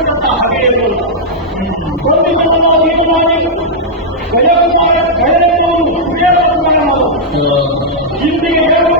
ಇಂದಿಗೆ ಹೇಳುವ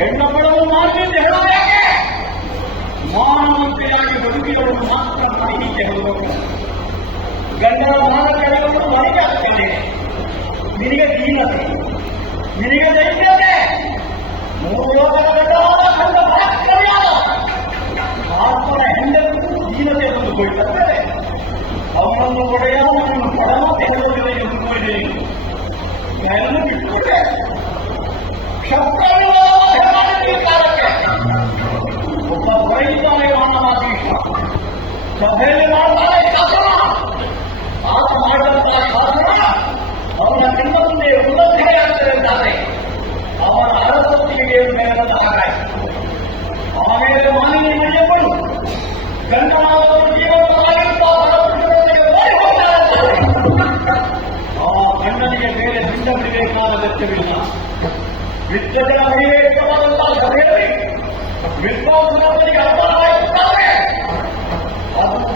ಹೆಣ್ಣಪ್ಪಳವು ಮಾಡಿದ್ದು ಹೇಳೋದು ಯಾಕೆ ಮಾನವಂತೆಯಾಗಿ ಬದುಕಿದವರು ಮಾತ್ರ ಸಾಹಿತ್ಯ ಹೇಳಬೇಕು ಗಂಡರ ಮಾನ ಕೆಳಗೊಂಡು ಮನೆಗೆ ಆಗ್ತಾನೆ ನಿನಗೆ ದೀನತೆ ನಿನಗೆ ದೈವ್ಯತೆ ಮೂರು ಲೋಕದ ಗಂಡವಾದ ಗಂಡ ಮಾತ್ರವಾದ ಆತ್ಮನ ಹೆಂಡತಿಗೂ ದೀನತೆ ಅಂದುಕೊಳ್ಳುತ್ತಾರೆ ಅವನನ್ನು ಒಡೆಯ ನಿಮ್ಮ ಪರಮಾತ್ಮ ಹೇಳುವುದಿಲ್ಲ ಎಂದುಕೊಂಡಿದ್ದೇನೆ ಎಲ್ಲ ಬಿಟ್ಟುಕೊಂಡೆ ಕ್ಷತ್ರ ಸಭೆಯಲ್ಲಿ ಮಾಡುತ್ತಾರೆ ಶಾಸನ ಆತ ಮಾಡಿದಂತಹ ಶಾಸನ ಅವನ ನಿಮ್ಮದೊಂದೇ ಉಲ್ಲಂಘನೆ ಆಗ್ತಾ ಅವನ ಅರಸತ್ತಿಗೆಯಂತಹ ಅವನ ಆಮೇಲೆ ಮಾಲಿನ್ಯ ಮನೆಗಳು ಕನ್ನಡ ಮತ್ತು ಜೀವಂತವಾಗಿ ಮೇಲೆ ಹಿಂದ ಬಿಡಬೇಕಾದ ಅಗತ್ಯವಿಲ್ಲ ವಿದ್ವದ ವೈವೇಖ್ಯವಾದಂತಹ ಸಭೆಯಲ್ಲಿ ವಿದ್ವಾಂಸರಿಗೆ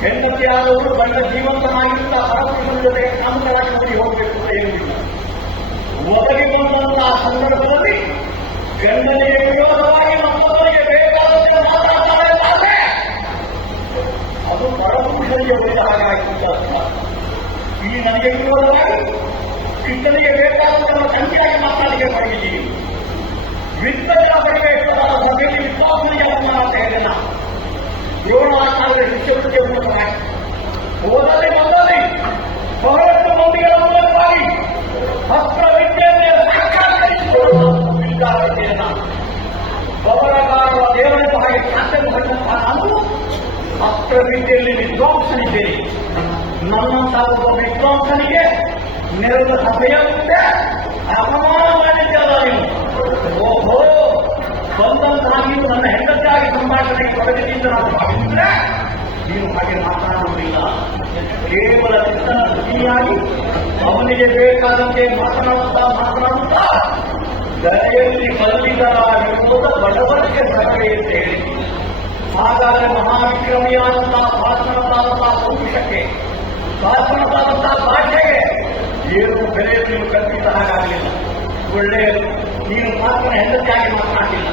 ಬಂದ ಬಣ್ಣ ಜೀವಂತನಾಗಿಂತ ಸಾಧ್ಯತೆ ಕನ್ನಡ ಕಡಿ ಹೋಗಬೇಕು ಎಂದಿಲ್ಲ ಒದಗಿ ಬಂದಂತಹ ಸಂದರ್ಭದಲ್ಲಿ ಗಂಡನೆಯ ವಿರೋಧವಾಗಿ नमो सब विक्रम सनिके मेरे को सफेद होते अपमान वाले चला रही हूँ ओहो संतम सागी तो हमने हिंदू चाह के संभाल करने की कोशिश की तो ना तो भागी हूँ ना दिन भागे माता ना मिला केवल अतिक्रमण की आगी अपने के बेड का दम के माता ना उत्ता माता ना उत्ता जैसे उसी बल्ली का राज उसको तो बड़बड़ के सफेद से भागा ने महाविक्रमी आनंदा भाषण दाता पुरुष के బాధన బాధన బాధేయే ఏను బెరేకు కత్తి తన్నాగలేదు కొల్లె నీరు మాత్రం ఎందుకు ఆ మార్చಿಲ್ಲ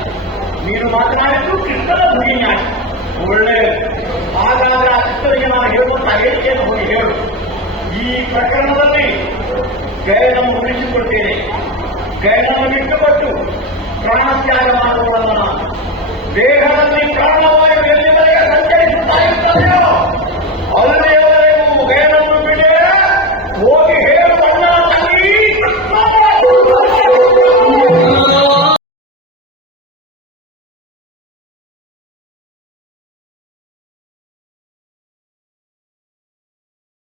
నీరు మాత్రం కిట్టల ముగియని ఆల్లె ఆగాగా అచ్చడికి నా చేంతో తైతెనో హోయీ హోరు ఈ ప్రకరణದಲ್ಲಿ కైణం ముగిస్తుకొంటిని కైణం మిట్టుకొట్టు కర్మ త్యాగమా